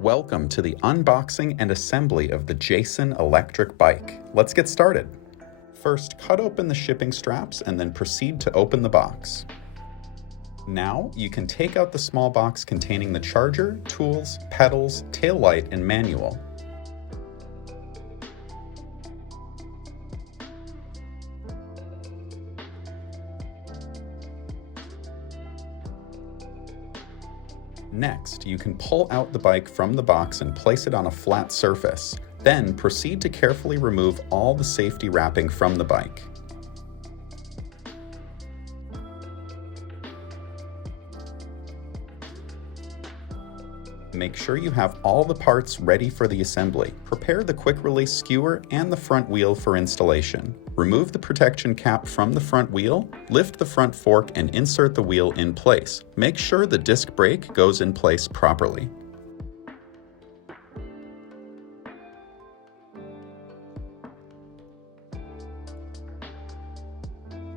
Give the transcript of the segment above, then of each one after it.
Welcome to the unboxing and assembly of the Jasion Electric Bike. Let's get started. First, cut open the shipping straps and then proceed to open the box. Now, you can take out the small box containing the charger, tools, pedals, taillight, and manual. Next, you can pull out the bike from the box and place it on a flat surface. Then proceed to carefully remove all the safety wrapping from the bike. Make sure you have all the parts ready for the assembly. Prepare the quick-release skewer and the front wheel for installation. Remove the protection cap from the front wheel, lift the front fork and insert the wheel in place. Make sure the disc brake goes in place properly.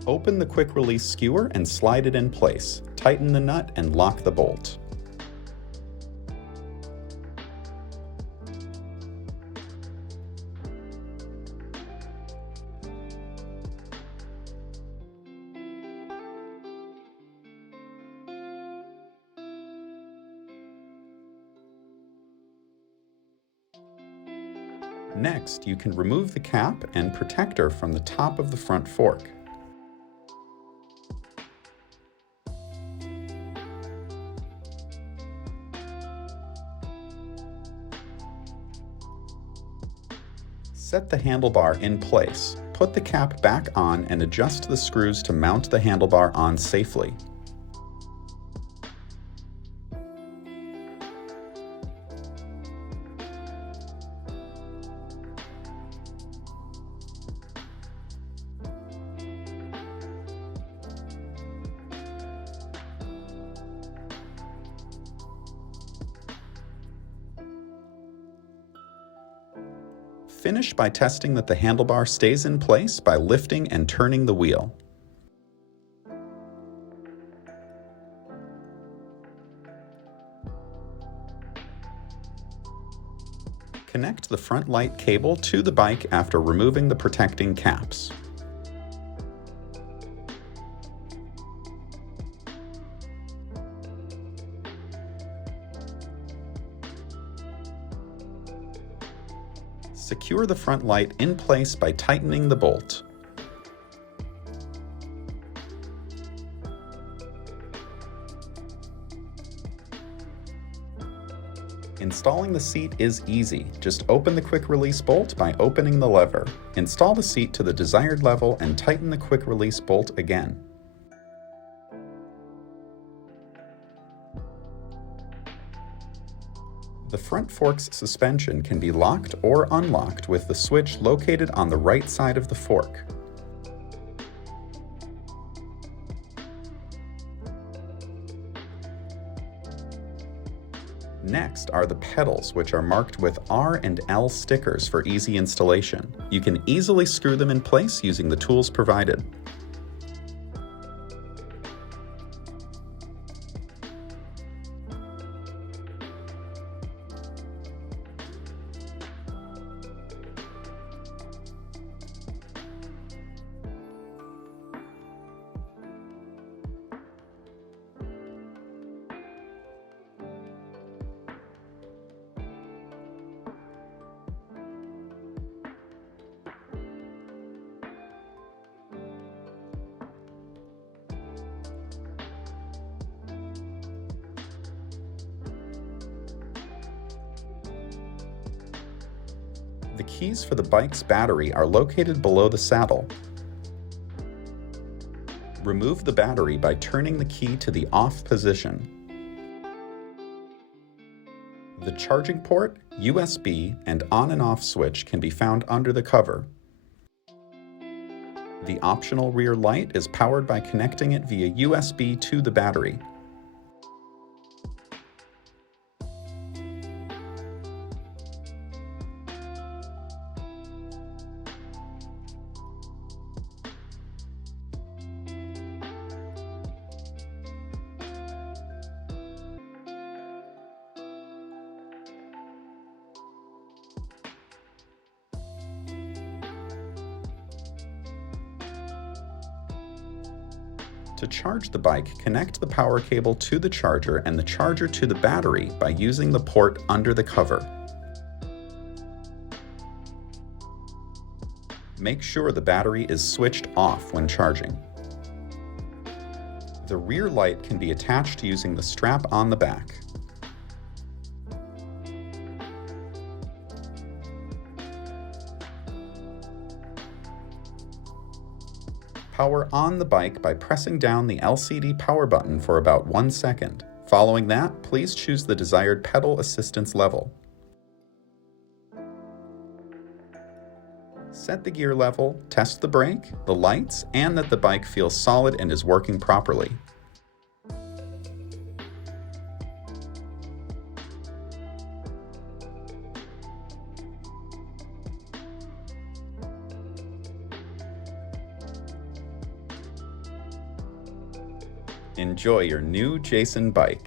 Open the quick-release skewer and slide it in place. Tighten the nut and lock the bolt. Next, you can remove the cap and protector from the top of the front fork. Set the handlebar in place. Put the cap back on and adjust the screws to mount the handlebar on safely. Finish by testing that the handlebar stays in place by lifting and turning the wheel. Connect the front light cable to the bike after removing the protecting caps. Secure the front light in place by tightening the bolt. Installing the seat is easy. Just open the quick release bolt by opening the lever. Install the seat to the desired level and tighten the quick release bolt again. The front fork's suspension can be locked or unlocked with the switch located on the right side of the fork. Next are the pedals, which are marked with R and L stickers for easy installation. You can easily screw them in place using the tools provided. The keys for the bike's battery are located below the saddle. Remove the battery by turning the key to the off position. The charging port, USB, and on and off switch can be found under the cover. The optional rear light is powered by connecting it via USB to the battery. To charge the bike, connect the power cable to the charger and the charger to the battery by using the port under the cover. Make sure the battery is switched off when charging. The rear light can be attached using the strap on the back. Power on the bike by pressing down the LCD power button for about 1 second. Following that, please choose the desired pedal assistance level. Set the gear level, test the brake, the lights, and that the bike feels solid and is working properly. Enjoy your new Jasion bike.